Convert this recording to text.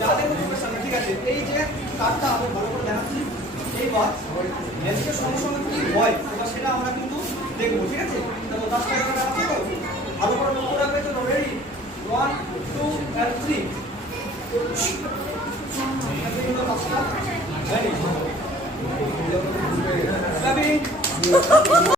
যাদের প্রফেশনাল ঠিক আছে এই যে কার্ডটা আমরা ভালো করে দেখাচ্ছি এইবার হেলথের সঙ্গে সঙ্গে কি হয় এবার সেটা আমরা কিন্তু দেখবো ঠিক আছে তো 10 টাকা দেখাচ্ছি তো ভালো করে লক্ষ্য রাখবে তো রেডি 1 2 and 3 Ready?